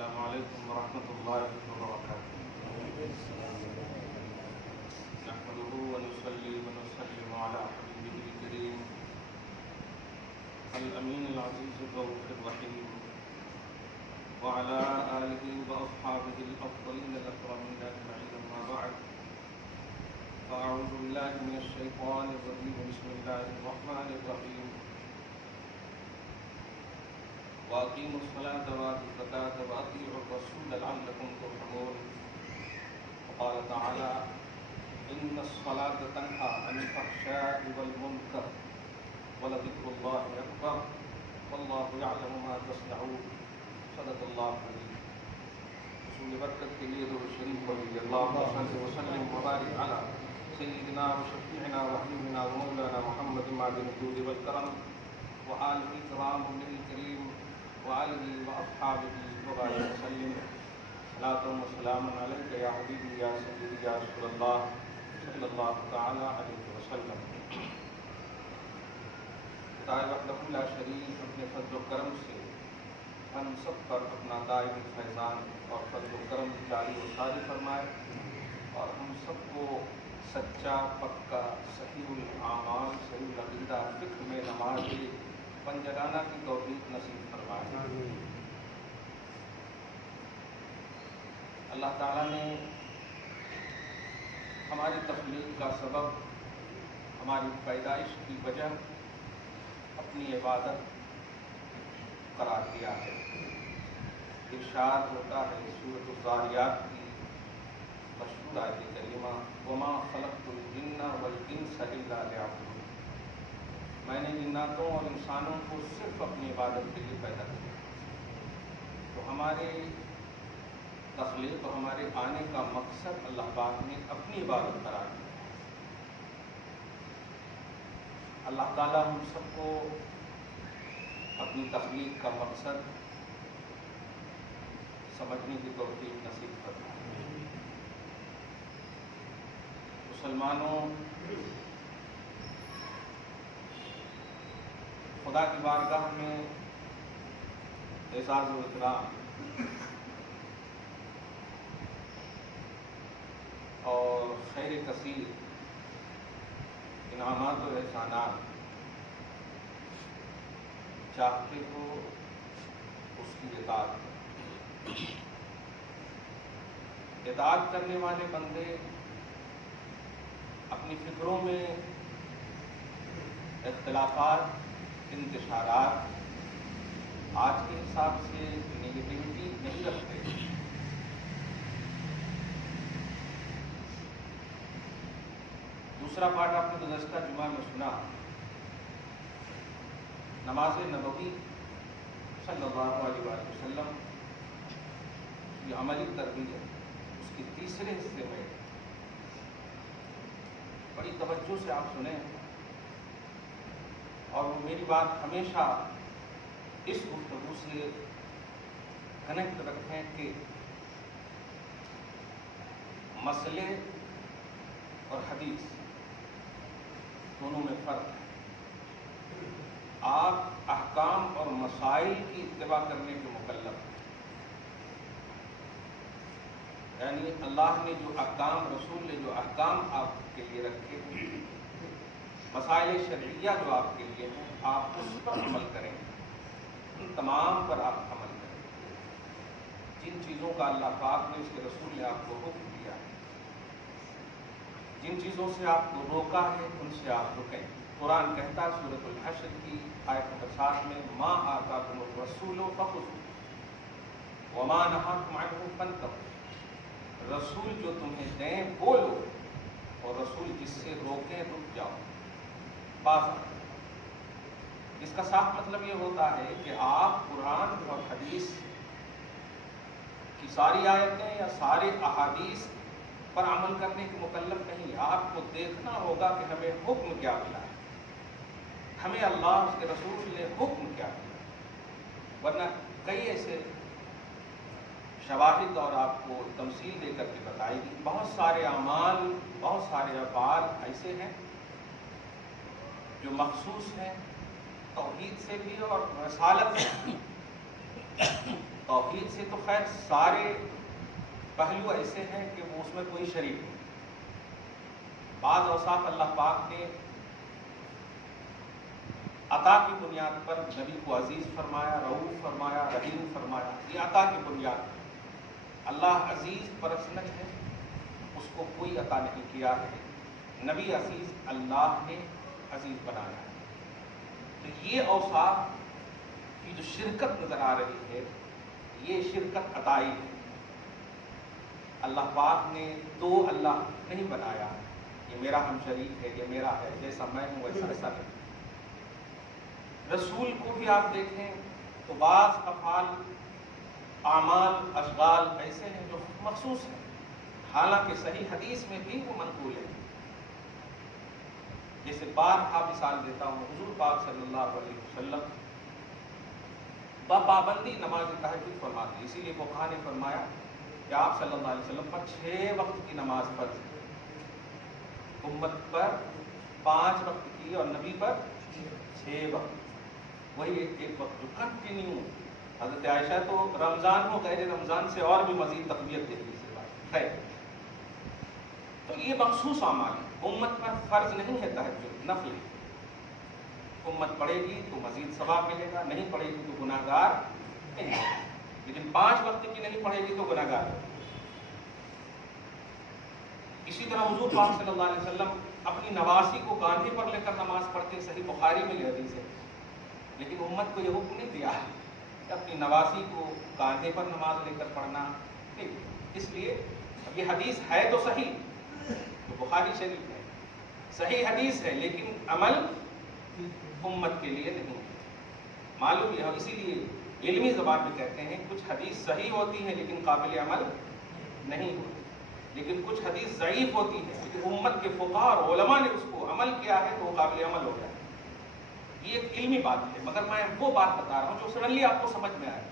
السلام علیکم ورحمۃ اللہ وبرکاتہ. نحمده ونصلي ونسلم على حبيبه الكريم الأمين العزيز الرؤوف الرحيم وعلى آله وأصحابه الأفضلين الأكرمين أجمعين. أما بعد فأعوذ بالله من الشيطان الرجيم. بسم الله الرحمن الرحيم. وأقيموا الصلاة وآتوا الزكاة وأطيعوا الرسول لعلكم ترحمون. وقال تعالى: إن الصلاة تنهى عن الفحشاء والمنكر ولذكر الله أكبر والله يعلم ما تصنعون. صدق الله العظيم. رسول برکت کے لیے درود شریف پڑھیے. اللهم صل وسلم وبارك على سيدنا وشفيعنا وحبيبنا ومولانا محمد معدن الجود والكرم وآله الكرام الكريم وآله وأصحابه وبارك وسلم. صلاة وسلام عليك يا حبيبي يا سيدي يا رسول الله صلی اللہ تعالی علیہ وسلم. خدائے وحدہ لا شریک اپنے فضل و کرم سے ہم سب پر اپنا دائم فیضان اور فضل و کرم جاری و ساری فرمائے اور ہم سب کو سچا پکا صحیح الاعمال صحیح العقیدہ فقہ میں نماز پنجگانہ کی توفیق نصیب فرمائے. اللہ تعالیٰ نے ہماری تخلیق کا سبب ہماری پیدائش کی وجہ اپنی عبادت قرار دیا ہے. ارشاد ہوتا ہے سورۃ الذاریات کی مشہور آیت کریمہ: وما خلقت الجن والانس الا لیعبدون. میں نے جناتوں اور انسانوں کو صرف اپنی عبادت کے لیے پیدا کیا. تو ہمارے تخلیق اور ہمارے آنے کا مقصد اللہ پاک نے اپنی عبادت قرار دیا. اللہ تعالیٰ ہم سب کو اپنی تخلیق کا مقصد سمجھنے کی توفیق نصیب فرمائے. مسلمانوں، خدا کی بارگاہ میں اعزاز و اکرام اور خیر کثیر انعامات و احسانات چاہتے ہو اس کی اطاعت کرو. اطاعت کرنے والے بندے اپنی فکروں میں اختلافات، انتشارات آج کے حساب سے نگیٹیوٹی نہیں رکھتے. دوسرا پارٹ آپ نے گزشتہ جمعہ میں سنا، نماز نبوی صلی اللہ علیہ وسلم کی عملی تربیت اس کے تیسرے حصے میں بڑی توجہ سے آپ سنیں اور وہ میری بات ہمیشہ اس گفتگو سے کنیکٹ رکھیں کہ مسئلے اور حدیث دونوں میں فرق ہے. آپ احکام اور مسائل کی اتباع کرنے کے مکلف ہیں. یعنی اللہ نے جو احکام، رسول نے جو احکام آپ کے لیے رکھے ہیں، مسائل شرعیہ جو آپ کے لیے ہیں، آپ اس پر عمل کریں. ان تمام پر آپ عمل کریں. جن چیزوں کا اللہ پاک نے، اس کے رسول نے آپ کو حکم دیا ہے، جن چیزوں سے آپ کو روکا ہے، ان سے آپ رکیں. قرآن کہتا ہے سورۃ الحشر کی آیت نمبر 7 میں: ما آتاکم الرسول فخذوہ وما نہاکم عنہ فانتہوا. رسول جو تمہیں دیں وہ لو اور رسول جس سے روکیں رک جاؤ، باز آؤ. اس کا صاف مطلب یہ ہوتا ہے کہ آپ قرآن اور حدیث کی ساری آیتیں یا سارے احادیث پر عمل کرنے کے مکلف نہیں. آپ کو دیکھنا ہوگا کہ ہمیں حکم کیا ملا ہے، ہمیں اللہ اس کے رسول نے حکم کیا دیا. ورنہ کئی ایسے شواہد اور آپ کو تمثیل دے کر کے بتائی گی. بہت سارے اعمال، بہت سارے افعال ایسے ہیں جو مخصوص ہیں توحید سے بھی اور رسالت سے بھی. توحید سے تو خیر سارے پہلو ایسے ہیں کہ وہ اس میں کوئی شریک نہیں. بعض اوصاف اللہ پاک نے عطا کی بنیاد پر نبی کو عزیز فرمایا، رؤوف فرمایا، رحیم فرمایا. یہ عطا کی بنیاد. اللہ عزیز پرسنل ہے، اس کو کوئی عطا نہیں کیا ہے. نبی عزیز اللہ نے عزیز بنایا ہے. تو یہ اوصاف کی جو شرکت نظر آ رہی ہے یہ شرکت عطائی ہے. اللہ پاک نے دو اللہ نہیں بنایا، یہ میرا ہم شریک ہے، یہ میرا ہے، جیسا میں ہوں ویسا ایسا نہیں. رسول کو بھی آپ دیکھیں تو بعض افعال، اعمال، اشغال ایسے ہیں جو مخصوص ہیں، حالانکہ صحیح حدیث میں بھی وہ منقول ہے. جیسے بارہا مثال دیتا ہوں، حضور پاک صلی اللہ علیہ وسلم پابندی نماز تہجد فرماتے ہیں. اسی لیے فقہا نے فرمایا کہ آپ صلی اللہ علیہ وسلم پر 6 وقت کی نماز فرض ہے، امت پر 5 وقت کی اور نبی پر 6 وقت. وہی ایک وقت جو کنٹینیو. حضرت عائشہ تو رمضان ہو غیر رمضان سے اور بھی مزید تقویت دیتی سے بات ہے. تو یہ مخصوص اعمال ہے، امت پر فرض نہیں ہے تہجد، نفل ہے. امت پڑھے گی تو مزید ثواب ملے گا، نہیں پڑھے گی تو گناہ گار نہیں. لیکن 5 وقت کی نہیں پڑھے گی تو گناہ گار. اسی طرح حضور پاک صلی اللہ علیہ وسلم اپنی نواسی کو کاندھے پر لے کر نماز پڑھتے. صحیح بخاری میں یہ حدیث ہے. لیکن امت کو یہ حکم نہیں دیا کہ اپنی نواسی کو کاندھے پر نماز لے کر پڑھنا نہیں. اس لیے اب یہ حدیث ہے تو صحیح، تو بخاری شریف ہے، صحیح حدیث ہے، لیکن عمل امت کے لیے نہیں. معلوم یہ ہے، اسی لیے علمی زبان میں کہتے ہیں کچھ حدیث صحیح ہوتی ہے لیکن قابل عمل نہیں ہوتی، لیکن کچھ حدیث ضعیف ہوتی ہے لیکن امت کے فقہاء اور علماء نے اس کو عمل کیا ہے تو وہ قابل عمل ہو گیا. یہ ایک علمی بات ہے، مگر میں وہ بات بتا رہا ہوں جو سڈنلی آپ کو سمجھ میں آئے.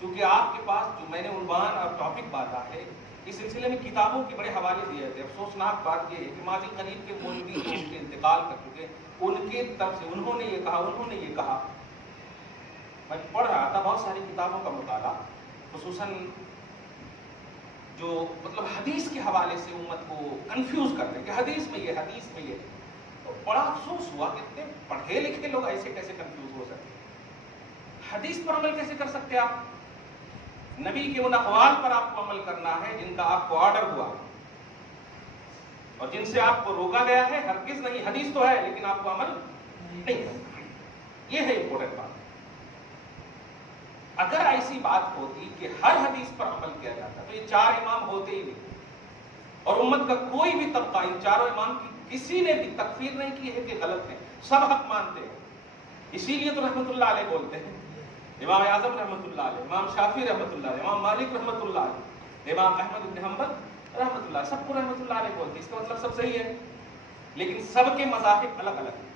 کیونکہ آپ کے پاس جو میں نے عنوان اور ٹاپک باندھا ہے اس سلسلے میں کتابوں کے بڑے حوالے دیے تھے. افسوسناک بات یہ ہے کہ ماضی قریب کے مولوی ان کے انتقال کر چکے، ان کے طرف سے انہوں نے یہ کہا، انہوں نے یہ کہا. میں پڑھ رہا تھا بہت ساری کتابوں کا مطالعہ، خصوصاً جو مطلب حدیث کے حوالے سے امت کو کنفیوز کرتے کہ حدیث میں یہ، حدیث میں یہ. تو بڑا افسوس ہوا کہ اتنے پڑھے لکھے لوگ ایسے کیسے کنفیوز ہو سکتے. حدیث پر عمل کیسے کر سکتے آپ؟ نبی کے ان اقوال پر آپ کو عمل کرنا ہے جن کا آپ کو آرڈر ہوا اور جن سے آپ کو روکا گیا ہے. ہرگز نہیں. حدیث تو ہے لیکن آپ کو عمل نہیں کرنا. یہ ہے امپورٹنٹ بات. اگر ایسی بات ہوتی کہ ہر حدیث پر عمل کیا جاتا تو یہ 4 امام ہوتے ہی نہیں، اور امت کا کوئی بھی طبقہ ان 4 امام کی کسی نے بھی تکفیر نہیں کی ہے کہ غلط ہیں، سب حق مانتے ہیں. اسی لیے تو رحمۃ اللہ علیہ بولتے ہیں. امام اعظم رحمۃ اللہ علیہ، امام شافعی رحمۃ اللہ علیہ، امام مالک رحمۃ اللہ علیہ، امام احمد بن حنبل رحمۃ اللہ، سب کو رحمۃ اللہ علیہ بولتے ہیں. اس کا مطلب سب صحیح ہے. لیکن سب کے مذاہب الگ الگ ہیں،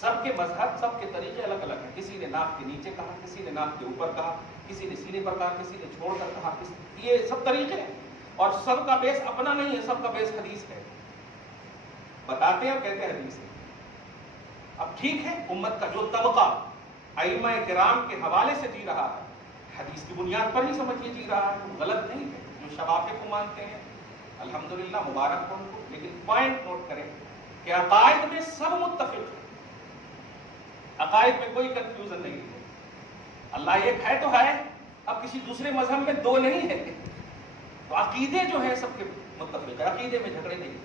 سب کے مذہب، سب کے طریقے الگ الگ ہیں. کسی نے ناک کے نیچے کہا، کسی نے ناک کے اوپر کہا، کسی نے سینے پر کہا، کسی نے چھوڑ کر کہا. یہ سب طریقے ہیں اور سب کا بیس اپنا نہیں ہے، سب کا بیس حدیث ہے. بتاتے ہیں اور کہتے ہیں حدیث ہے. اب ٹھیک ہے، امت کا جو طبقہ ائمہ کرام کے حوالے سے جی رہا ہے حدیث کی بنیاد پر ہی سمجھیے جی رہا ہے، وہ غلط نہیں ہے. جو شفافے کو مانتے ہیں الحمدللہ مبارک ہو ان کو. لیکن پوائنٹ نوٹ کریں کہ عقائد میں سب متفق ہیں، عقائد میں کوئی کنفیوژن نہیں ہے. اللہ ایک ہے تو ہے، اب کسی دوسرے مذہب میں 2 نہیں ہے. تو عقیدے جو ہیں سب کے متفق ہے، عقیدے میں جھگڑے نہیں.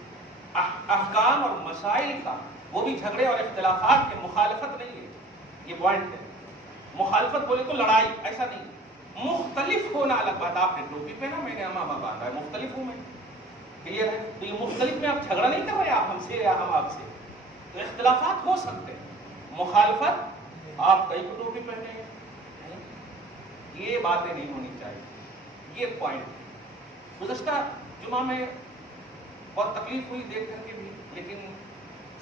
احکام اور مسائل کا وہ بھی جھگڑے اور اختلافات کے مخالفت نہیں ہے. یہ پوائنٹ ہے. مخالفت بولے تو لڑائی، ایسا نہیں. مختلف ہونا الگ بات. آپ نے ٹوپی پہنا، میں نے امامہ باندھا ہے، مختلف ہوں میں. کلیئر ہے؟ تو یہ مختلف میں آپ جھگڑا نہیں کر رہے آپ ہم سے یا ہم آپ سے. تو اختلافات ہو سکتے ہیں، مخالفت آپ کئی کو ٹوپی پہنے ہیں، یہ باتیں نہیں ہونی چاہیے. یہ پوائنٹ. گزشتہ جمعہ میں بہت تکلیف ہوئی دیکھ کر کے بھی، لیکن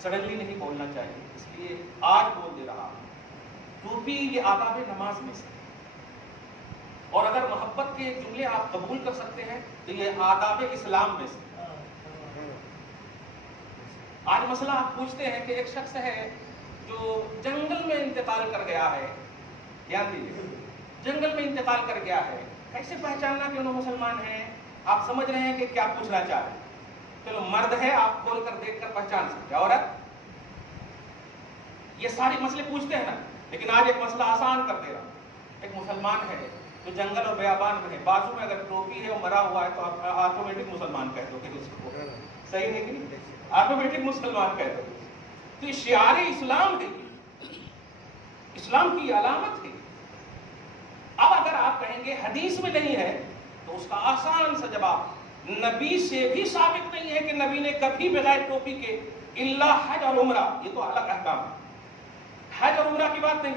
سڈنلی نہیں بولنا چاہیے، اس لیے آج بول دے رہا ہوں. ٹوپی یہ آداب نماز میں سے، اور اگر محبت کے جملے آپ قبول کر سکتے ہیں تو یہ آداب اسلام میں سے. آج مسئلہ آپ پوچھتے ہیں کہ ایک شخص ہے جو جنگل میں انتقال کر گیا ہے. دھیان دیجیے، जंगल में इंतकाल कर गया है, कैसे पहचानना कि उन्होंने मुसलमान हैं? आप समझ रहे हैं कि क्या पूछना चाह रहे हैं? चलो मर्द है आप खोल कर देख कर पहचान सकते, औरत, ये सारे मसले पूछते हैं ना। लेकिन आज एक मसला आसान कर दे रहा। एक मुसलमान है जो जंगल और बयाबान में है, बाजू में अगर टोपी है और मरा हुआ है तो आप ऑटोमेटिक मुसलमान कह दो कि उसको, सही है कि नहीं? ऑटोमेटिक मुसलमान कह दो। तो ये शियार इस्लाम है, इस्लाम की अलामत है। अब अगर आप कहेंगे हदीस में नहीं है तो उसका आसान सा जवाब, नबी से भी साबित नहीं है कि नबी ने कभी बगैर टोपी के, इल्ला हज और उम्रा, ये तो अलग अहकाम है, हज और उम्रा की बात नहीं,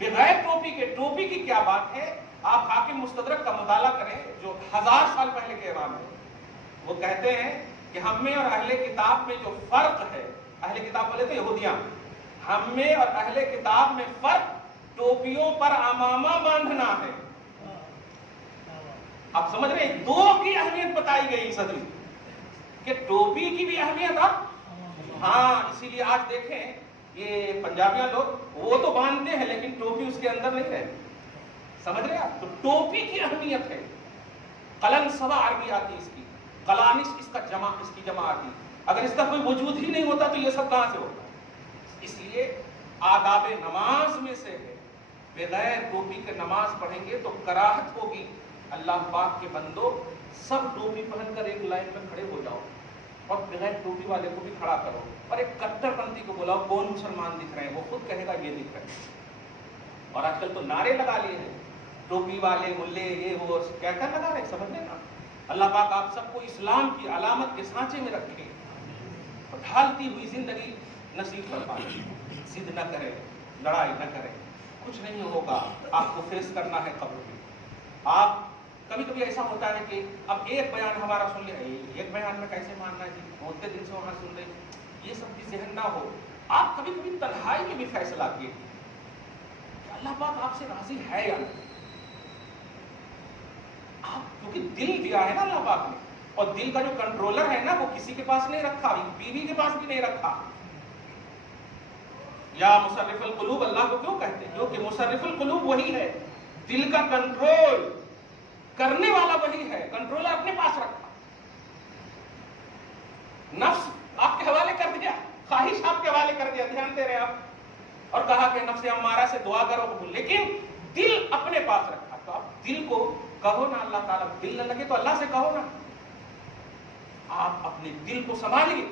बगैर टोपी के। टोपी की क्या बात है? आप हाकिम मुस्तदरक का मुताला करें जो 1000 साल पहले के इमाम है, वो कहते हैं कि हम में और अहले किताब में जो फर्क है, अहले किताब बोले तो यहूदियां, हम में और अहले किताब में फर्क टोपियों पर अमामा बांधना है। आप समझ रहे हैं? दो की अहमियत बताई गई इस हदीस कि टोपी की भी अहमियत है। हाँ, इसीलिए आज देखें ये पंजाबियां लोग वो तो बांधते हैं लेकिन टोपी उसके अंदर नहीं रहती, समझ रहे हैं आप? तो टोपी की अहमियत है। कलन सवा अरबी आती इसकी, कलानिस इसकी जमा आती। अगर इसका कोई वजूद ही नहीं होता तो ये सब कहां से होता? इसलिए आदाब नमाज में से है, बगैर टोपी के नमाज पढ़ेंगे तो कराहत होगी। अल्लाह पाक के बंदो, सब टोपी पहनकर एक लाइन में खड़े हो जाओ और बगैर टोपी वाले को भी खड़ा करो और एक कट्टरपंथी को बुलाओ, कौन मुसलमान दिख रहे हैं? वो खुद कहेगा ये दिख रहे हैं। और आजकल तो नारे लगा लिए हैं, टोपी वाले मुल्ले ये वो क्या क्या लगा रहे, समझ लेना। अल्लाह पाक आप सबको इस्लाम की अलामत के सांचे में रखे और ढालती हुई जिंदगी नसीब फरमाए। जिद न करें, लड़ाई न करें, कुछ नहीं होगा, आपको फेस करना है कब्र में। आप कभी कभी ऐसा होता है कि अब एक बयान हमारा सुन लिया, एक बयान में कैसे मानना जी, होते दिन से वहां सुन रहे, ये सब भी जहन ना हो। आप कभी कभी तन्हाई में भी फैसला किए कि अल्लाह पाक आपसे राजी है या नहीं। आप क्योंकि दिल दिया है ना अल्लाह पाक ने, और दिल का जो कंट्रोलर है ना वो किसी के पास नहीं रखा, बीवी के पास भी नहीं रखा। या मुसर्रिफुल कुलूब अल्लाह को क्यों कहते हैं? क्योंकि मुसर्रिफुल कुलूब वही है, दिल का कंट्रोल करने वाला वही है, कंट्रोलर अपने पास रखा। नफ्स आपके हवाले कर दिया, ख्वाहिश आपके हवाले कर दिया, ध्यान दे रहे आप, और कहा कि नफ्स अम्मारा से दुआ करो, लेकिन दिल अपने पास रखा। तो आप दिल को कहो ना अल्लाह ताला, दिल न लगे तो अल्लाह से कहो ना, आप अपने दिल को संभालिए।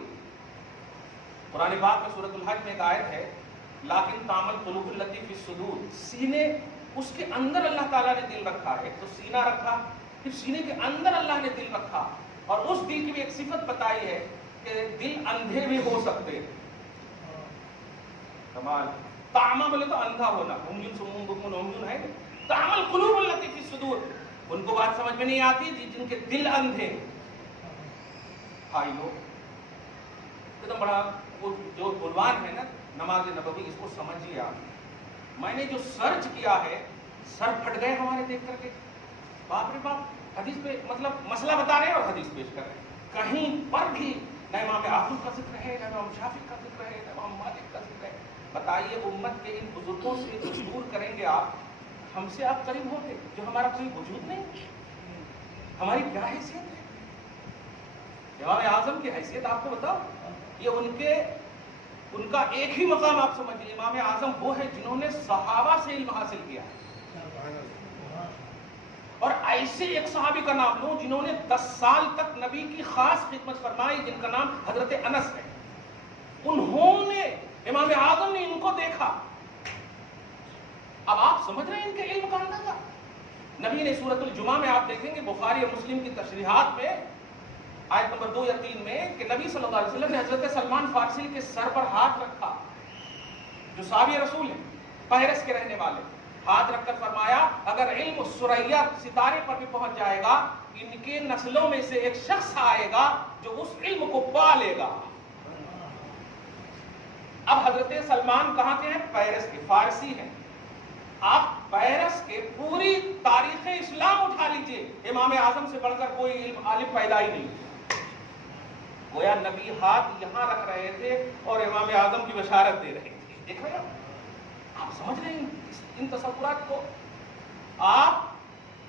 कुरान पाक में सूरह हज में एक आयत है, लाकिन तामल कुलूबुल लती फी सुदूर, सीने उसके अंदर अल्लाह ताला ने दिल रखा है। तो सीना रखा, फिर सीने के अंदर अल्लाह ने दिल रखा, और उस दिल की भी एक सिफत बताई है कि दिल अंधे भी हो सकते हैं। कमाल, तामा बोले तो अंधा होना, उम्युन सुमुन बुकमुन उम्युन है, तामल कुलूबुल लती फी सुदूर, उनको बात समझ में नहीं आती जिनके दिल अंधे। भाइयों, एकदम बड़ा वो जो बुलवान है ना नमाज नबवी, इसको समझिए आप। मैंने जो सर्च किया है, सर फट गए हमारे देख करके, बाप रे बाप। हदीस पे मतलब मसला बता रहे हैं और हदीस पेश कर रहे हैं, कहीं पर भी न इमाम आज़म का जिक्र है, न इमाम शाफी का जिक्र है, न इमाम मालिक का जिक्र है। बताइए, उम्मत के इन बुजुर्गों से जो दूर करेंगे आप, हमसे आप करीब होंगे जो हमारा कोई वजूद नहीं, हमारी क्या हैसियत है? इमाम आज़म की हैसियत आपको बताओ, ये उनका एक ही मकाम आप समझिए, इमाम आज़म वो है जिन्होंने सहाबा से इल्म हासिल किया। और ऐसे एक सहाबी का नाम लो जिन्होंने 10 साल तक नबी की खास खिदमत फरमाई, जिनका नाम हजरत अनस है। उन्होंने, इमाम आज़म ने इनको देखा। अब आप समझ रहे हैं इनके इल्म का अंदाजा। नबी ने सूरतुल जुमा में आप देखेंगे, बुखारी और मुस्लिम की तशरीहात में आयत नंबर 2 या 3 में कि नबी सल्लल्लाहु अलैहि वसल्लम ने हजरत सलमान फारसी के सर पर हाथ रखा, जो साहबी रसूल हैं, पैरस के रहने वाले, हाथ रखकर फरमाया, अगर इल्म सुरैया सितारे पर भी पहुंच जाएगा, इनके नस्लों में से एक शख्स आएगा जो उस इल्म को पा लेगा। अब हजरत सलमान कहां के हैं? पैरस के, फारसी हैं। आप पैरस के पूरी तारीख इस्लाम उठा लीजिए, इमाम आज़म से बढ़कर कोई इल्म आलिम पैदा ही नहीं। गोया नबी हाथ यहां रख रहे थे और इमाम आज़म की बशारत दे रहे थे। देख रहे हो आप, समझ रहे हैं इन तसव्वुरात को? आप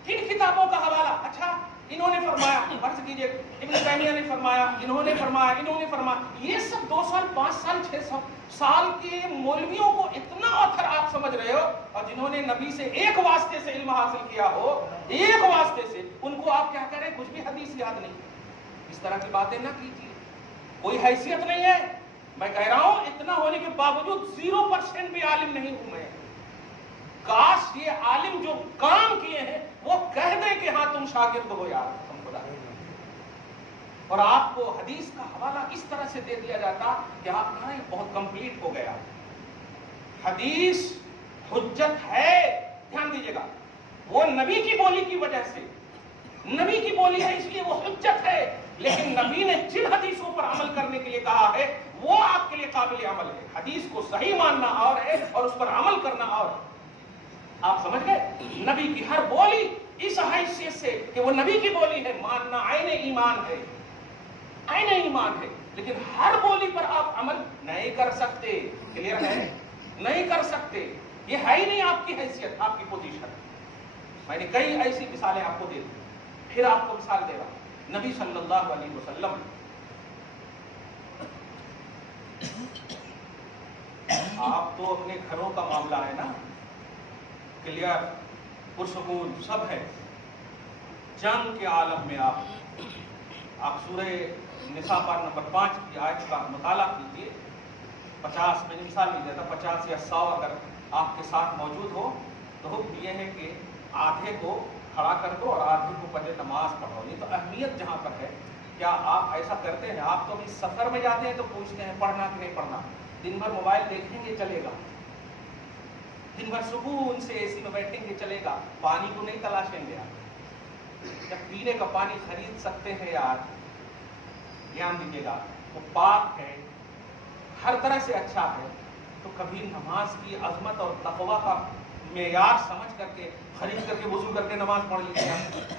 किन किताबों का हवाला, अच्छा इन्होंने फरमाया, फर्ज कीजिए इब्न तैमिया ने फरमाया, इन्होंने फरमाया, ये सब 2 साल 5 साल 6 साल के मौलवियों को इतना अथर आप समझ रहे हो, और जिन्होंने नबी से एक वास्ते से इल्म हासिल किया हो, एक वास्ते से, उनको आप क्या कह रहे हैं, कुछ भी हदीस याद नहीं। इस तरह की बातें ना कीजिए, कोई हैसियत नहीं है। मैं कह रहा हूं इतना होने के बावजूद 0% भी आलिम नहीं हूं मैं। काश ये आलिम जो काम किए हैं वो कह दें कि हाँ तुम शागिर्द हो यार, तुम खुदा, और आपको हदीस का हवाला इस तरह से दे दिया जाता कि आप कहें बहुत कंप्लीट हो गया। हदीस हुज्जत है, ध्यान दीजिएगा, वो नबी की बोली की वजह से, नबी की बोली है इसलिए वो हुज्जत है, लेकिन नबी ने जिन हदीसों पर अमल करने के लिए कहा है वो आपके लिए काबिल अमल है। हदीस को सही मानना और है और उस पर अमल करना और है। आप समझ गए? नबी की हर बोली इस हैसियत से कि वो नबी की बोली है, मानना आईने ईमान है, आईने ईमान है, लेकिन हर बोली पर आप अमल नहीं कर सकते। क्लियर है? नहीं कर सकते, ये है ही नहीं आपकी हैसियत, आपकी पोजीशन। मैंने कई ऐसी मिसालें आपको दे दी, फिर आपको मिसाल दे रहा हूं। नबी सल्लल्लाहु अलैहि वसल्लम, आप तो अपने घरों का मामला है ना, क्लियर, पुरसकून सब है। जंग के आलम में आप सूरह निसा पर नंबर 5 की आयत का मुताला कीजिए। 50 मैंने मिसाल नहीं दिया था, 50 या 100 अगर आपके साथ मौजूद हो तो हुक्म ये है कि आधे को खड़ा कर दो और आधे को पहले नमाज पढ़ो। ये तो अहमियत जहाँ पर है। क्या आप ऐसा करते हैं? आप तो अभी सफर में जाते हैं तो पूछते हैं पढ़ना कि नहीं पढ़ना, दिन भर मोबाइल देखेंगे चलेगा, दिन भर सुकून से एसी में बैठेंगे चलेगा, पानी को नहीं तलाशेंगे आप। जब पीने का पानी खरीद सकते हैं यार, ध्यान दीजिएगा, वो पाक है, हर तरह से अच्छा है, तो कभी नमाज की अजमत और तकवा का मेयार समझ करके खरीद करके वजू करके नमाज पढ़ लीजिए।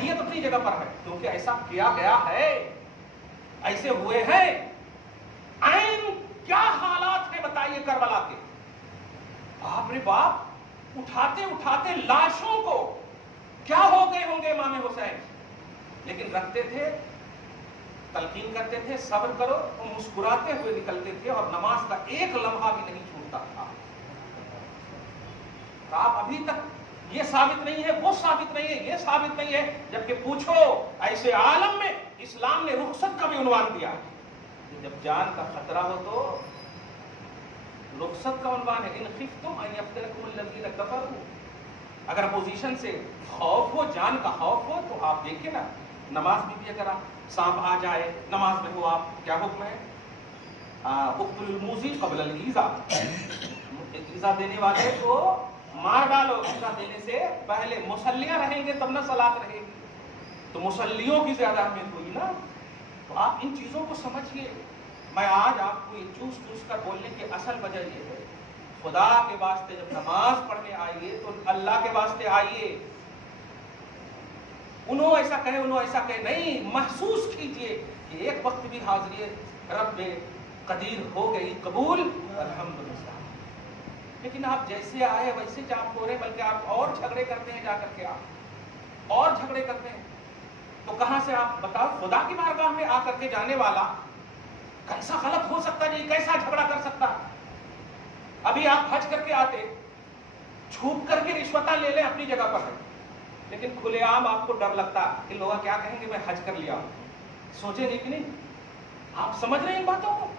ये तो अपनी जगह पर है, क्योंकि ऐसा किया गया है, ऐसे हुए हैं। आइन क्या हालात है बताइए करबला के, बाप रे बाप, उठाते उठाते लाशों को क्या हो गए होंगे इमाम हुसैन, लेकिन रखते थे, तलकीन करते थे, सब्र करो, तो मुस्कुराते हुए निकलते थे और नमाज का एक लम्हा भी नहीं छूटता था। आप अभी तक ये साबित नहीं है, वो साबित नहीं है, ये साबित नहीं है, जबकि पूछो ऐसे आलम में इस्लाम ने रुखसत का भी उन्वान दिया। जब जान का खतरा हो तो रुखसत का उन्वान है, इन खिफ्तुम अन यफ्तिनकुमुल लज़ीना कफ़रू। अगर अपोजिशन से खौफ हो, जान का खौफ हो, तो आप देखिए ना, नमाज में भी अगर आप सांप आ जाए, नमाज में हो आप, क्या हुक्म है? उक़्तुलुल मूज़ी क़ब्ल अल ईज़ा, ईज़ा देने वाले को मार डालो, ईज़ा देने से पहले। मुसल्लियां रहेंगे तब ना सलात रहेगी, तो मुसल्लियों की ज्यादा अहमियत हुई ना। तो आप इन चीजों को समझिए। मैं आज आपको ये चूस चूस कर बोलने की असल वजह ये है, खुदा के वास्ते जब नमाज पढ़ने आइए तो अल्लाह के वास्ते आइए। उन्होंने ऐसा कहे, उन्होंने ऐसा कहे नहीं, महसूस कीजिए कि एक वक्त भी हाजिरी रब्बे कदीर हो गई कबूल, अल्हम्दुलिल्लाह। लेकिन आप जैसे आए वैसे जाप हो रहे, बल्कि आप और झगड़े करते हैं, जाकर के आप और झगड़े करते हैं। तो कहां से आप बताओ, खुदा की बारगाह में आकर के जाने वाला कैसा गलत हो सकता है, कैसा झगड़ा कर सकता? अभी आप हज करके आते, छुप करके रिश्वता ले ले अपनी जगह पर है, लेकिन खुलेआम आपको डर लगता कि लोग क्या कहेंगे, मैं हज कर लिया। सोचे नहीं कि नहीं? आप समझ रहे हैं इन बातों को?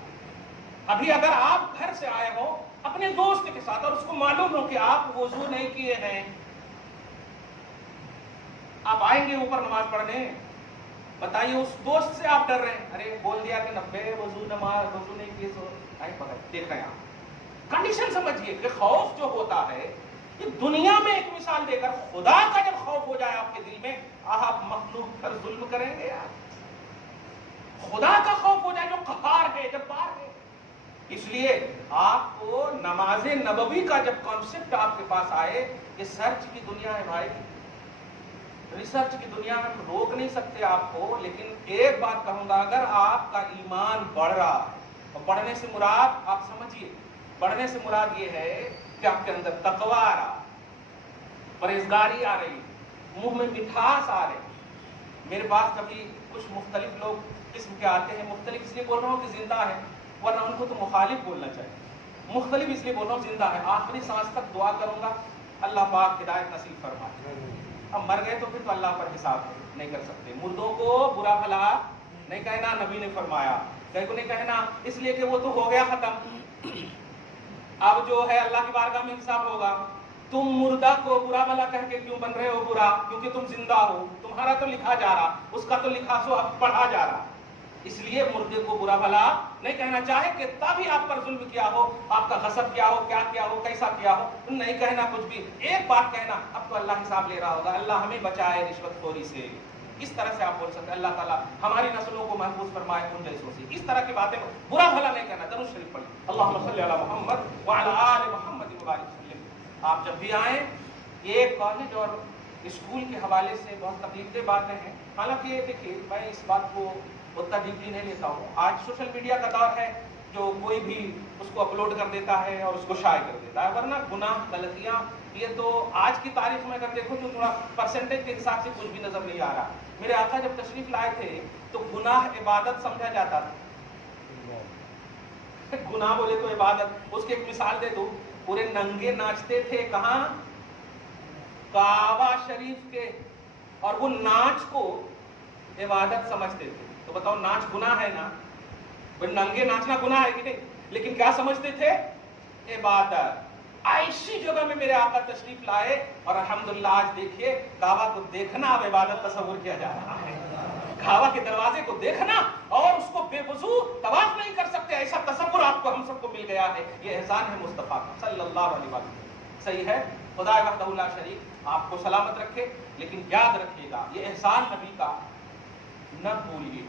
अभी अगर आप घर से आए हो अपने दोस्त के साथ और उसको मालूम हो कि आप वजू नहीं किए हैं, आप आएंगे ऊपर नमाज पढ़ने, बताइए उस दोस्त से आप डर रहे हैं, अरे बोल दिया कि 90 वजू नमाज वजू नहीं किए तो आई पता। देख रहे हैं आप कंडीशन, समझिए कि खौफ जो होता है ये दुनिया में एक मिसाल देकर, खुदा का जब खौफ हो जाए आपके दिल में, आप मखलूक पर जुल्म करेंगे यार? खुदा का खौफ हो जाए जो कहार है, जब्बार है। इसलिए आपको नमाज नबवी का जब कॉन्सेप्ट आपके पास आए, ये सर्च की दुनिया है भाई, रिसर्च की दुनिया में हम रोक नहीं सकते आपको। लेकिन एक बात कहूंगा, अगर आपका ईमान बढ़ रहा है, और बढ़ने से मुराद आप समझिए, बढ़ने से मुराद ये है कि आपके अंदर तकवा आ रहा, परहेजगारी आ रही, मुंह में मिठास आ रही। मेरे पास कभी कुछ मुख्तलिफ लोग किस्म के आते हैं, मुख्तलिफ इसलिए बोल रहा हूँ कि जिंदा है, वरना उनको तो मुखालिफ बोलना चाहिए। मुख्तलिफ इसलिए बोल रहा हूँ जिंदा है, आखिरी सांस तक दुआ करूंगा अल्लाह पाक हिदायत नसीब फरमाए। अब मर गए तो फिर तो अल्लाह पर हिसाब नहीं कर सकते। मुर्दों को बुरा भला नहीं कहना, नबी ने फरमाया, कहीं को नहीं कहना, इसलिए कि वो तो हो गया खत्म। अब जो है अल्लाह की बारगाह में हिसाब होगा। तुम मुर्दा को बुरा भला कह के क्यों बन रहे हो बुरा? क्योंकि तुम जिंदा हो, तुम्हारा तो लिखा जा रहा, उसका तो लिखा सो अब पढ़ा जा रहा। इसलिए मुर्दे को बुरा भला नहीं कहना, चाहे कितना भी आप पर जुल्म किया हो, आपका गसब किया हो, क्या किया हो, कैसा किया हो, नहीं कहना कुछ भी। एक बात कहना, अब तो अल्लाह हिसाब ले रहा होगा, अल्लाह हमें बचाए रिश्वतखोरी से। इस तरह से आप बोल सकते हैं, अल्लाह ताला हमारी नस्लों को महफूज फरमाए उन जैसों से। इस तरह की बातें बुरा भला नहीं कहना। दरूद शरीफ पढ़िए, अल्लाहुम्मा सल्ली अला मुहम्मद व अला आलि मुहम्मद व बारिक वसल्लम। आप जब भी आए, ये कॉलेज और स्कूल के हवाले से बहुत तकलीफदेह बातें हैं। हालांकि देखिए, मैं इस बात को उतना डीपली नहीं लेता हूँ। आज सोशल मीडिया का दौर है, जो कोई भी उसको अपलोड कर देता है और उसको शाये कर देता है, वरना गुनाह गलतियाँ ये तो आज की तारीख में अगर देखो तो थोड़ा परसेंटेज के हिसाब से कुछ भी नजर नहीं आ रहा। मेरे आका जब तशरीफ लाए थे तो गुनाह इबादत समझा जाता था। गुनाह बोले तो इबादत। उसकी एक मिसाल दे दूं, पूरे नंगे नाचते थे कहाँ? काबा शरीफ के, और वो नाच को इबादत समझते थे। तो बताओ, नाच गुनाह है ना? नंगे नाचना गुनाह है कि नहीं? लेकिन क्या समझते थे? इबादत। ऐसी जगह में मेरे आका तशरीफ लाए और अल्हम्दुलिल्लाह आज देखिए काबा को देखना अब इबादत तस्वुर किया जा रहा है। काबा के दरवाजे को देखना और उसको बेवजू तवाफ नहीं कर सकते, ऐसा तस्वुर आपको हम सबको मिल गया है। ये एहसान है मुस्तफा सल्लल्लाहु अलैहि वसल्लम। सही है, खुदा वहदहु ला शरीक आपको सलामत रखे। लेकिन याद रखिएगा, ये एहसान नबी का न भूलिए।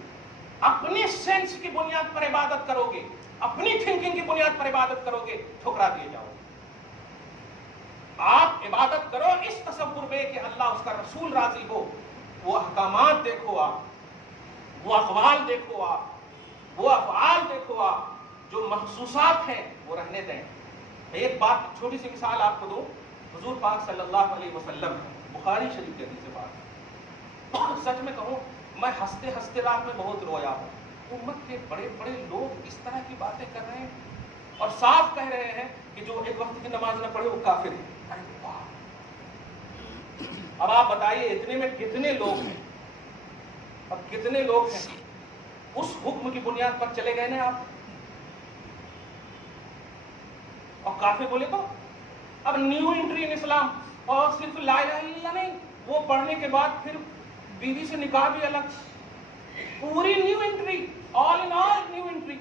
अपने सेंस की बुनियाद पर इबादत करोगे, अपनी थिंकिंग की बुनियाद पर इबादत करोगे, ठुकरा दिए जाओगे। आप इबादत करो इस तसव्वुर में कि अल्लाह उसका रसूल राजी हो। वो अहकामात देखो आप, वो अक़वाल देखो आप, वो अफ़आल देखो आप, जो महसूसात हैं वो रहने दें। एक बात, छोटी सी मिसाल आपको दूं। हुजूर पाक सल्लल्लाहु अलैहि वसल्लम, बुखारी शरीफ की हदीस से बात, सच में कहूँ मैं हंसते हंसते रात में बहुत रोया हूँ। उम्मत के बड़े बड़े लोग इस तरह की बातें कर रहे हैं और साफ कह रहे हैं कि जो एक वक्त की नमाज न पढ़े वो काफिर है। अब आप बताइए, इतने में कितने लोग हैं? अब कितने लोग हैं उस हुक्म की बुनियाद पर चले गए ना आप, और काफिर बोले तो अब न्यू एंट्री इन इस्लाम, और सिर्फ ला इलाहा इल्लल्लाह नहीं, वो पढ़ने के बाद फिर बीवी से निकाह भी अलग, पूरी new entry, all in all new entry.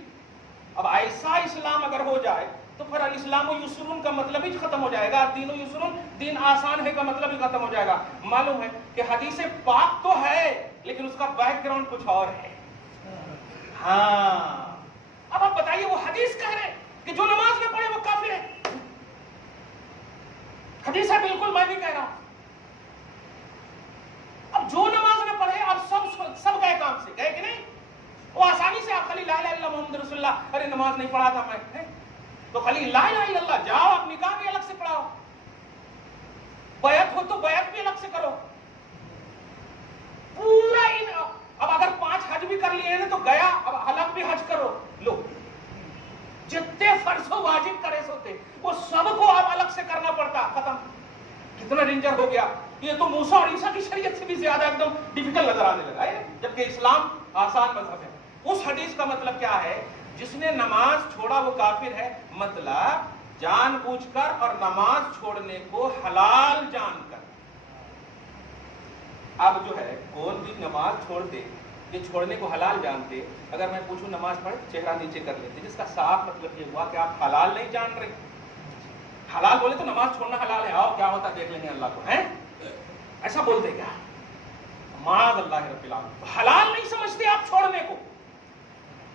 अब ऐसा इस्लाम अगर हो जाए तो फिर अल इस्लाम युस्रुन का मतलब ही खत्म हो जाएगा। दीन युस्रुन, दीन आसान है का मतलब ही खत्म हो जाएगा। मालूम है कि हदीस पाक तो है लेकिन उसका बैकग्राउंड कुछ और है। हाँ, अब आप बताइए, वो हदीस कह रहे कि जो नमाज में पढ़े वो काफिर है। हदीस है, बिल्कुल मैं भी कह रहा हूं। अब जो नमाज में पढ़े, अब सब गए काम से, गए कि नहीं? वो आसानी से आप खाली ला इलाहा इल्लल्लाह मुहम्मद रसूलुल्लाह, अरे नमाज नहीं पढ़ा था मैं, तो खाली ला इलाहा इल्लल्लाह, जाओ आप निकाह भी अलग से पढ़ाओ, बैत हो तो बैत भी अलग से करो, पूरा इन। अब अगर 5 हज भी कर लिए ना तो गया, अब अलग भी हज करो। लो, जितने फर्ज वाजिब करे सोते वो सबको अब अलग से करना पड़ता। खत्म। कितना डेंजर हो गया ये तो। मूसा और ईसा की शरीयत से भी ज्यादा एकदम डिफिकल्ट नजर आने लगा है, जबकि इस्लाम आसान मजहब है। उस हदीस का मतलब क्या है? जिसने नमाज छोड़ा वो काफिर है, मतलब जानबूझकर और नमाज छोड़ने को हलाल जानकर। अब जो है कौन भी नमाज छोड़ दे, ये छोड़ने को हलाल जानते, अगर मैं पूछूं नमाज पढ़, चेहरा नीचे कर लेते, जिसका साफ मतलब ये हुआ कि आप हलाल नहीं जान रहे। हलाल बोले तो नमाज छोड़ना हलाल है, आओ क्या होता देख लेंगे अल्लाह को, हैं? ऐसा बोलते क्या? माज़ अल्लाह रब्बिल आलमीन। हलाल नहीं समझते आप छोड़ने को।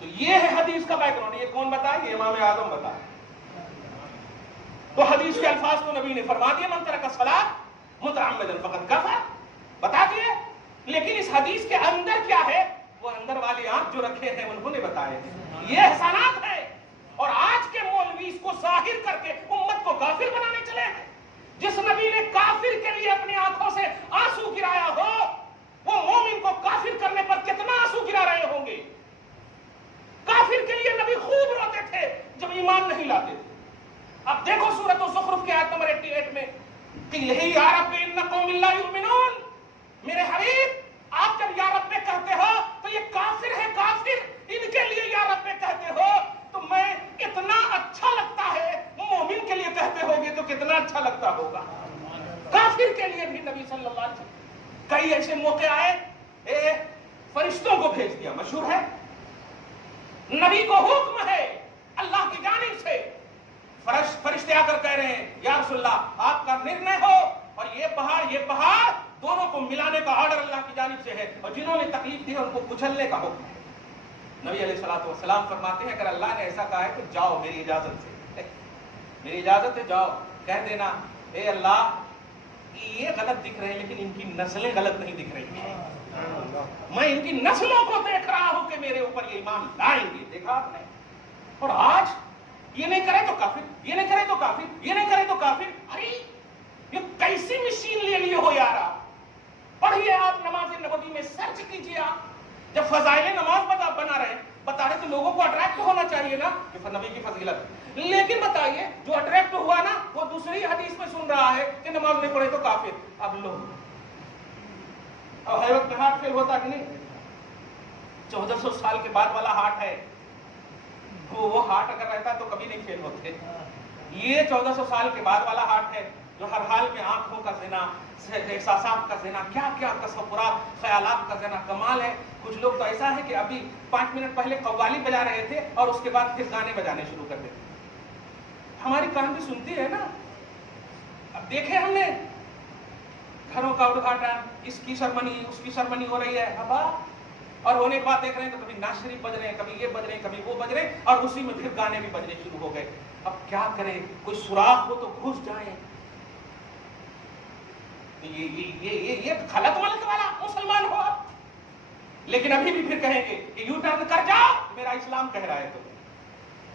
तो ये है हदीस का बैकग्राउंड। ये कौन बताए? ये इमाम आदम बताए। तो हदीस के अल्फाज तो नबी ने फरमा दिए, मन तरका सलात मुतअम्मिदन फक़द कफ़र, बता दिए। लेकिन इस हदीस के अंदर क्या है, वो अंदर वाली आंख जो रखे हैं उन्होंने बताए हैं। ये एहसानात है। और आज के मौलवी इसको जाहिर करके उम्मत को काफिर बनाने चले हैं। जिस नबी ने काफिर के लिए لاتے تھے. اب دیکھو سورۃ الزخرف کی آیت نمبر 88 میں کہ یہی یا رب ان قوم لا یؤمنون. میرے حبیب آپ جب یا رب کہتے ہو تو یہ کافر ہے کافر, ان کے لیے یا رب کہتے ہو تو میں اتنا اچھا لگتا ہے, مومن کے لیے کہتے ہوگے تو کتنا اچھا لگتا ہوگا. کافر کے لیے بھی نبی صلی اللہ علیہ وسلم کئی ایسے موقع آئے فرشتوں کو بھیج دیا. مشہور ہے نبی کو حکم ہے اللہ کی جانب سے, فرشتے آ کر کہہ رہے ہیں یا رسول اللہ آپ کا نرنے ہو اور یہ پہاڑ دونوں کو ملانے کا آرڈر اللہ کی جانب سے ہے, اور جنہوں نے تکلیف دی ان کو کچلنے کا حکم ہے. نبی علیہ الصلوۃ والسلام فرماتے ہیں اگر اللہ نے ایسا کہا ہے تو جاؤ میری اجازت سے, میری اجازت ہے جاؤ, کہہ دینا اے اللہ یہ غلط دکھ رہے ہیں لیکن ان کی نسلیں غلط نہیں دکھ رہی ہیں, میں ان کی نسلوں کو دیکھ رہا ہوں کہ میرے اوپر یہ ایمان لائیں گے. دیکھا آپ نے, اور آج یہ نہیں کرے تو کافر, یہ نہیں کرے تو کافر, یہ نہیں کرے تو کافر. ارے یہ کیسی مشین لے لیے ہو یار. آپ پڑھیے, آپ نماز نبوی میں سرچ کیجیے. آپ جب فضائل نماز بنا رہے بتا رہے تو لوگوں کو اٹریکٹ ہونا چاہیے نا کہ نبی کی فضیلت, لیکن بتائیے جو اٹریکٹ ہوا نا وہ دوسری حدیث میں سن رہا ہے کہ نماز نہیں پڑھے تو کافر. اب لوگ اب حیرت میں ہارٹ فیل ہوتا کہ نہیں, 1400 سال کے بعد والا ہارٹ ہے, وہ ہارٹ اگر رہتا تو کبھی نہیں فیل ہوتے. یہ 1400 سال کے بعد والا ہارٹ ہے جو ہر حال میں آنکھوں کا زنا, احساسات کا زنا, کیا کیا تصورات خیالات کا زنا. کمال ہے کچھ لوگ تو ایسا ہے کہ ابھی 5 منٹ پہلے قوالی بجا رہے تھے اور اس کے بعد پھر گانے بجانے شروع کر دیتے. ہماری کان بھی سنتی ہے نا. اب دیکھیں ہم نے گھروں کا ادھاٹن, اس کی سرمنی اس کی سرمنی ہو رہی ہے ابا, اور ہونے کے بعد دیکھ رہے ہیں تو کبھی نعت شریف بج رہے ہیں, کبھی یہ بج رہے ہیں, کبھی وہ بج رہے ہیں, اور اسی میں پھر گانے بھی بجنے شروع ہو گئے. اب کیا کریں, کوئی سوراخ ہو تو گھس جائیں. یہ خلط ملت والا مسلمان ہو آپ, لیکن ابھی بھی پھر کہیں گے کہ یو ٹرن کر جاؤ, میرا اسلام کہہ رہا ہے, تو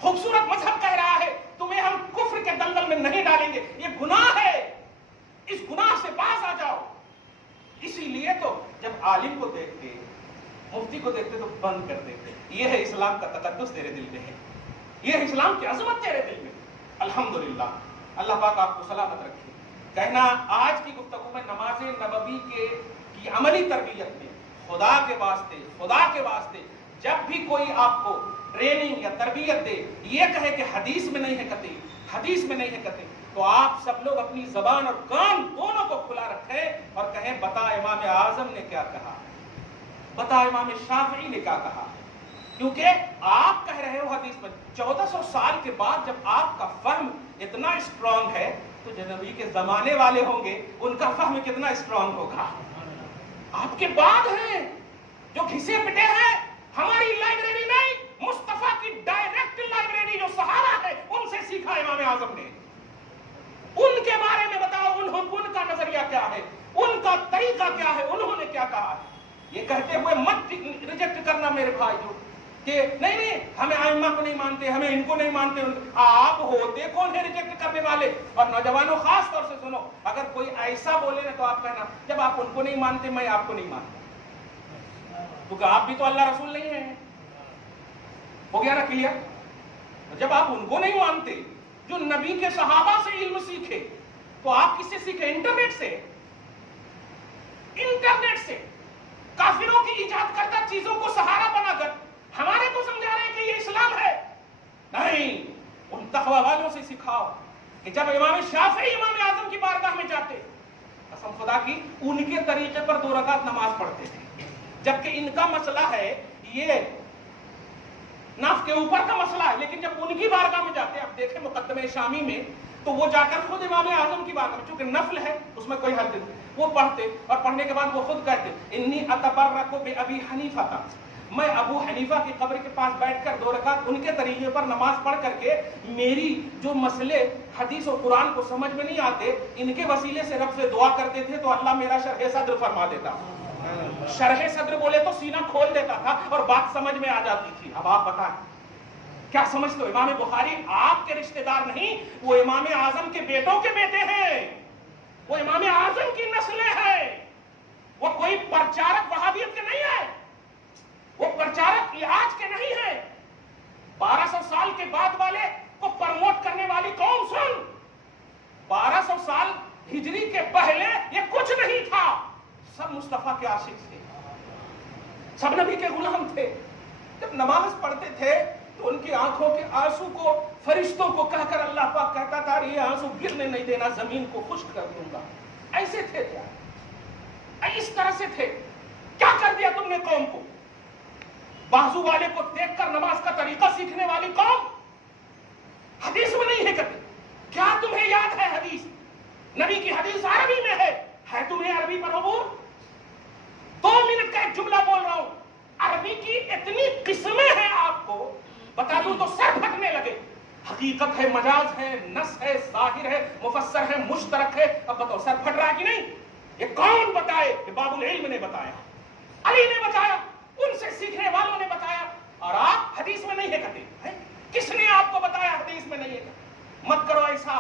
خوبصورت مذہب کہہ رہا ہے, تمہیں ہم کفر کے دلدل میں نہیں ڈالیں گے, یہ گناہ ہے, اس گناہ سے باز آ جاؤ. اسی لیے تو جب عالم کو دیکھتے, مفتی کو دیکھتے تو بند کر دیتے. یہ ہے اسلام کا تقدس تیرے دل میں ہے, یہ ہے اسلام کی عظمت تیرے دل میں. الحمدللہ, اللہ پاک آپ کو سلامت رکھے. کہنا آج کی گفتگو میں نماز نبوی کی عملی تربیت میں خدا کے واسطے جب بھی کوئی آپ کو ٹریننگ یا تربیت دے, یہ کہے کہ حدیث میں نہیں ہے قطعی, تو آپ سب لوگ اپنی زبان اور کان دونوں کو کھلا رکھیں اور کہیں بتا امام اعظم نے کیا کہا, بتا امام شافعی نے کیا کہا. کیونکہ آپ کہہ رہے ہو حدیث میں 1400 سال کے بعد جب آپ کا فہم اتنا اسٹرانگ ہے تو جو نبی کے زمانے والے ہوں گے ان کا فہم کتنا اسٹرانگ ہوگا. آپ کے بعد ہیں جو گھسے پٹے ہیں, ہماری لائبریری نہیں, مصطفیٰ کی ڈائریکٹ لائبریری جو صحابہ ہے ان سے سیکھا امام اعظم نے. ان کے بارے میں بتاؤ, ان کا نظریہ کیا ہے, ان کا طریقہ کیا ہے, انہوں نے کیا کہا. یہ کہتے ہوئے مت ریجیکٹ کرنا میرے بھائی جو کہ نہیں ہمیں ائمہ کو نہیں مانتے, ہمیں ان کو نہیں مانتے. آپ ہوتے کون ہے ریجیکٹ کرنے والے؟ اور نوجوانوں خاص طور سے سنو, اگر کوئی ایسا بولے نا تو آپ کہنا جب آپ ان کو نہیں مانتے میں آپ کو نہیں مانتا, کیونکہ آپ بھی تو اللہ رسول نہیں ہیں. ہو گیا نا کلیئر؟ جب آپ ان کو نہیں مانتے جو نبی کے صحابہ سے علم سیکھے, تو آپ کس سے سیکھے؟ انٹرنیٹ سے. کافروں کی ایجاد کردہ چیزوں کو سہارا بنا کر ہمارے کو سمجھا رہے ہیں کہ یہ اسلام ہے. نہیں, ان تقوی والوں سے سکھاؤ کہ جب امام شافعی امام اعظم کی بارگاہ میں جاتے, قسم خدا کی ان کے طریقے پر 2 رکعت نماز پڑھتے تھے, جبکہ ان کا مسئلہ ہے یہ نف کے اوپر کا مسئلہ ہے. لیکن جب ان کی بارگاہ میں جاتے, اب دیکھیں مقدمہ شامی میں, تو وہ جا کر خود امام اعظم کی بارگاہ میں, چونکہ نفل ہے اس میں کوئی حد نہیں, وہ پڑھتے اور پڑھنے کے بعد وہ خود کہتے انی اتبرک بابی حنیفہ, میں ابو حنیفہ کی قبر کے پاس بیٹھ کر 2 رکعت ان کے طریقے پر نماز پڑھ کر کے میری جو مسئلے حدیث اور قرآن کو سمجھ میں نہیں آتے, ان کے وسیلے سے رب سے دعا کرتے تھے تو اللہ میرا شرح صدر فرما دیتا. شرح صدر بولے تو سینہ کھول دیتا تھا اور بات سمجھ میں آ جاتی تھی. اب آپ بتائیں کیا سمجھتے ہو؟ امام بخاری آپ کے رشتہ دار نہیں, وہ امام اعظم کے بیٹوں کے بیٹے ہیں, وہ امام اعظم کی نسلیں ہیں. وہ کوئی پرچارک وہابیت کے نہیں ہے, وہ پرچارک آج کے نہیں ہیں. 1200 سال کے بعد والے کو پرموٹ साल हिजरी के पहले ये कुछ नहीं था। सब मुस्तफा के आशिक थे, सब नबी के गुलाम थे। जब नमाज पढ़ते थे तो उनकी आंखों के आंसू को फरिश्तों को कहकर अल्लाह पाक कहता था ये आंसू गिरने नहीं देना, जमीन को खुश्क कर दूंगा। ऐसे थे क्या? इस तरह से थे। क्या कर दिया तुमने कौम को? बाजू वाले को देखकर नमाज का तरीका सीखने वाली कौम। हदीस में नहीं है कभी। क्या तुम्हें याद है हदीस? नबी की हदीस अरबी में है तुम्हें अरबी पर अबूर? 2 मिनट का एक जुमला बोल रहा हूं, अरबी की इतनी किस्में हैं आपको बता दूं तो सर फटने लगे। हकीकत है, मजाज है, नस है, जाहिर है, मुफस्सर है, मुश्तरक है। अब बताओ सर फट रहा है कि नहीं? ये कौन बताए? ये बाबुल इल्म ने बताया, अली ने बताया, उनसे सीखने वालों ने बताया। और आप हदीस में नहीं है कहते हैं। किसने आपको बताया हदीस में नहीं है? मत करो ऐसा।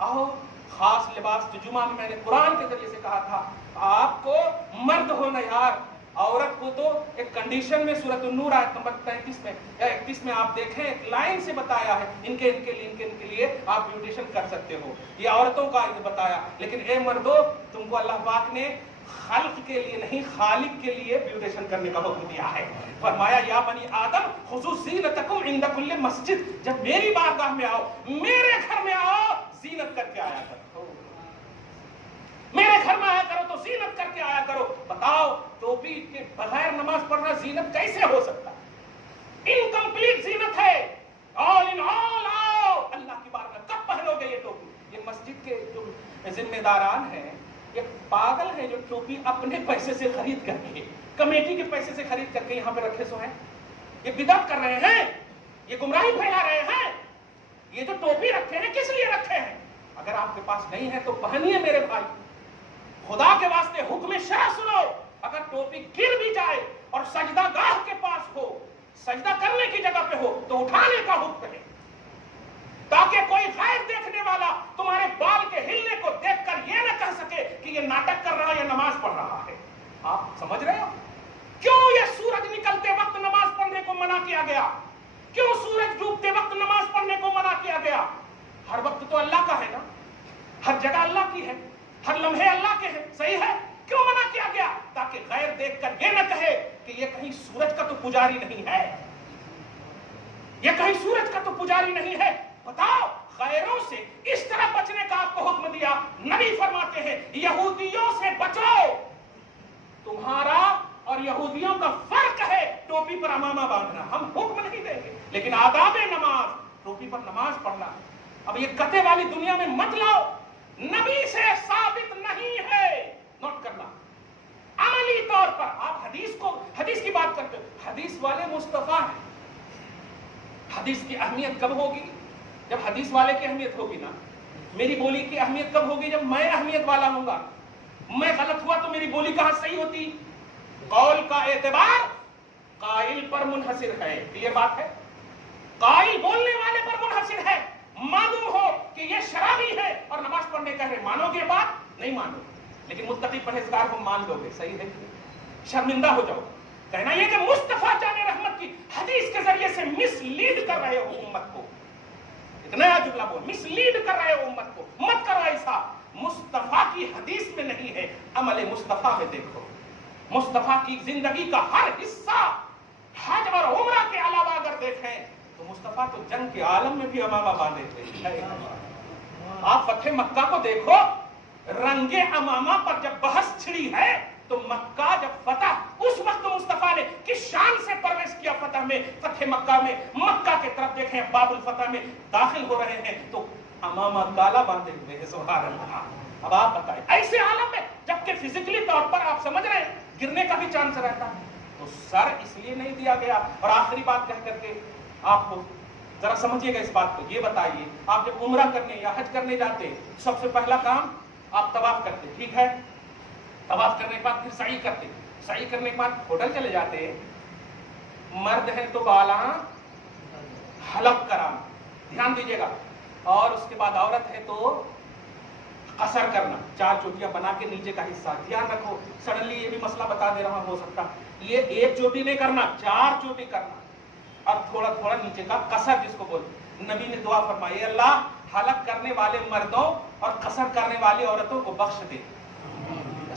आओ खास लिबास, जो जुमा में मैंने कुरान के जरिए से कहा था, आपको मर्द होना यार, औरत को तो एक कंडीशन में सूरत नूर आयत नंबर 33 में या 31 में आप देखें, एक लाइन से बताया है इनके लिए आप ब्यूटिशियन कर सकते हो। ये औरतों का बताया, लेकिन ए मर्दो, तुमको अल्लाह पाक ने खल्क के लिए नहीं खालिक के लिए ब्यूटिशियन करने का हुक्म दिया है। फरमाया या बनी आदम खुजू ज़ीनतकुम इंद कुल्ली मस्जिद, जब मेरी बारगाह में आओ, मेरे घर में आओ, ज़ीनत करके आया करो। मेरे घर में आया करो तो ज़ीनत करके आया करो। बताओ टोपी के बगैर नमाज पढ़ना ज़ीनत कैसे हो सकता? इनकम्प्लीट ज़ीनत है। ऑल इन ऑल आओ अल्लाह की बारगाह। कब पहनोगे ये टोपी? ये मस्जिद के जो जिम्मेदारान हैं ये पागल है जो टोपी अपने पैसे से खरीद करके, कमेटी के पैसे से खरीद करके यहाँ पे रखे सो हैं। ये बिदअत कर रहे हैं, ये गुमराही फैला रहे हैं। ये जो टोपी रखे हैं किस लिए रखे हैं? अगर आपके पास नहीं है तो पहनिए मेरे भाई। खुदा के वास्ते हुक्म शरअ सुनो। अगर टोपी गिर भी जाए और सजदा गाह के पास हो, सजदा करने की जगह पे हो, तो उठाने का हुक्म है, ताकि कोई गैर देखने वाला तुम्हारे बाल के हिलने को देखकर यह न कह सके कि ये नाटक कर रहा है या नमाज पढ़ रहा है। आप समझ रहे हो क्यों ये सूरज निकलते वक्त नमाज पढ़ने को मना किया गया? क्यों सूरज डूबते वक्त नमाज पढ़ने को मना किया गया? हर वक्त तो अल्लाह का है ना, हर जगह अल्लाह की है, हर लम्हे अल्लाह के हैं, सही है। क्यों मना किया गया? ताकि गैर देखकर ये न कहे कि ये कहीं सूरज का तो पुजारी नहीं है, ये कहीं सूरज का तो पुजारी नहीं है। बताओ, गैरों से इस तरह बचने का आपको हुक्म दिया। नबी फरमाते हैं यहूदियों से बचो। तुम्हारा और यहूदियों का फर्क है टोपी पर अमामा बांधना। हम हुक्म नहीं देंगे, लेकिन आदाब नमाज, टोपी पर नमाज पढ़ना। अब ये कते वाली दुनिया में मत लाओ, नबी से साबित नहीं है। नोट करना, अमली तौर पर आप हदीस की बात करते हो, हदीस वाले मुस्तफा हैं। हदीस की अहमियत कब होगी? जब हदीस वाले की अहमियत होगी ना। मेरी बोली की अहमियत कब होगी? जब मैं अहमियत वाला होऊंगा। मैं गलत हुआ तो मेरी बोली कहां सही होती? कौल का एतबार काइल पर मुनहसिर है। क्लियर बात है? काइल बोलने वाले पर मुनहसिर है। मालूम हो कि ये शराबी है और नमाज पढ़ने कह रहे, मानोगे बात? नहीं मानोगे, लेकिन मुत्तकी परहेजगार को मान लोगे। सही है? शर्मिंदा हो जाओ। कहना यह कि मुस्तफा जाने रहमत की हदीस के जरिए से मिसलीड कर रहे हो उम्मत को। एक नया जुमला बोल, मिसलीड कर रहे हो उम्मत को। मत करो ऐसा। मुस्तफा की हदीस में नहीं है, अमल मुस्तफा में देखो। मुस्तफा की जिंदगी का हर हिस्सा हज और उम्रा के अलावा अगर देखें तो मुस्तफा तो जंग के आलम में भी अमामा बांधे थे। आप फतेह मक्का को देखो, रंगे अमामा पर जब बहस छिड़ी है तो मक्का जब फतह, उस वक्त मुस्तफा ने किस शान से प्रवेश किया फतह में, फतेह मक्का में। मक्का के तरफ देखें, बाबुल फतह में दाखिल हो रहे हैं तो अमामा काला बांधे हुए हैं। सुभान अल्लाह। अब आप बताएं, ऐसे आलम में जबकि फिजिकली तौर पर आप समझ रहे हैं गिरने का भी चांस रहता है, तो सर इसलिए नहीं दिया गया। और आखिरी बात कह करके आपको जरा समझिएगा इस बात को। ये बताइए, आप जब उम्रा करने या हज करने जाते सबसे पहला काम आप तवाफ करते, ठीक है? तवाफ करने के बाद फिर सई करते, सई करने के बाद होटल चले जाते। मर्द है तो बाला हलक कराना, ध्यान दीजिएगा। और उसके बाद औरत है तो कसर करना, 4 चोटियां बना के नीचे का हिस्सा। ध्यान रखो, सडनली ये भी मसला बता दे रहा हो सकता, ये 1 चोटी नहीं करना, 4 चोटी करना। और थोड़ा थोड़ा नीचे का कसर जिसको बोलते। नबी ने दुआ फरमाई, अल्लाह हलक करने वाले मर्दों और कसर करने वाली औरतों को बख्श दे।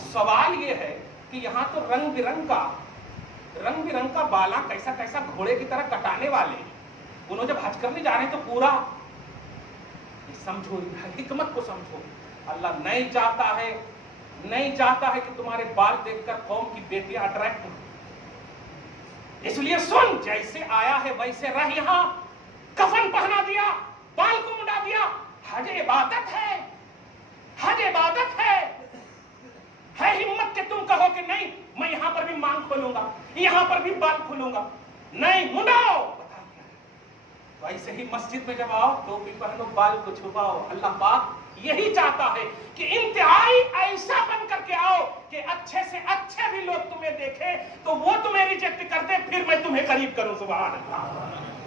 सवाल ये है कि यहाँ तो रंग बिरंग का बाला कैसा कैसा घोड़े की तरह कटाने वाले, उन्होंने जब हज करने जा रहे हैं तो पूरा समझो, हिकमत को समझो। अल्लाह नहीं चाहता है कि तुम्हारे बाल देखकर कौम की बेटियां अट्रैक्ट हो, इसलिए सुन, जैसे आया है वैसे रह। यहां कफन पहना दिया, बाल को मुड़ा दिया। हज इबादत है हिम्मत के तुम कहो कि नहीं मैं यहां पर भी मांग खोलूंगा, यहां पर भी बाल खोलूंगा, नहीं मुड़ाओ। तो ऐसे ही मस्जिद में जब आओ टोपी पहनो, बाल को छुपाओ। अल्लाह पाक यही चाहता है कि इंतहाई ऐसा बन करके आओ कि अच्छे से अच्छे भी लोग तुम्हें देखें तो वो तुम्हें रिजेक्ट कर दे, फिर मैं तुम्हें करीब करूं। सुभान अल्लाह।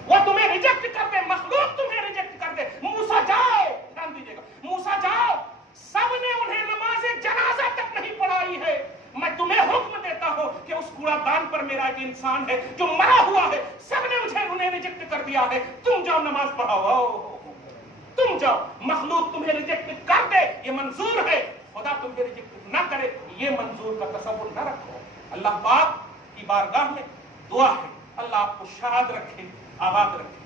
वो तुम्हें रिजेक्ट कर दे, मखलूक तुम्हें रिजेक्ट कर दे। मूसा जाओ, ध्यान दीजिएगा, मूसा जाओ, सबने उन्हें नमाज़े जनाजा तक नहीं पढ़ाई है। मैं तुम्हें हुक्म देता हूं कि उस कूड़ादान पर मेरा एक इंसान है जो मरा हुआ है, सबने उन्हें रिजेक्ट कर दिया है। तुम जाओ नमाज पढ़ाओ, तुम जाओ। मखलूक तुम्हें रिजेक्ट कर दे ये मंजूर है, खुदा तुम्हें रिजेक्ट ना करे ये मंजूर का तसव्वुर न रखो। अल्लाह पाक की बारगाह में दुआ है, अल्लाह आपको शाद रखे, आबाद रखे।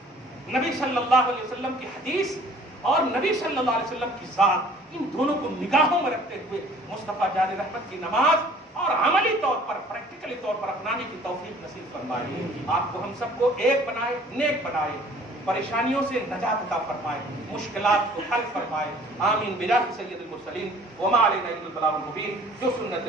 नबी सल्लल्लाहु अलैहि वसल्लम की हदीस और नबी सल्लल्लाहु अलैहि वसल्लम की ज़ात, इन दोनों को निगाहों में रखते हुए मुस्तफ़ा जान रहमत की नमाज और अमली तौर पर, प्रैक्टिकली तौर पर अपनाने की तौफीक नसीब फरमाए। आपको हम सबको एक बनाए, नेक बनाए, परेशानियों से नजात अता फरमाए, मुश्किलात को हल फरमाए। आमीन बिजाह सय्यदुल मुरसलीन व मा अलैना इल्लल बलागुल मुबीन। जो सुन्नत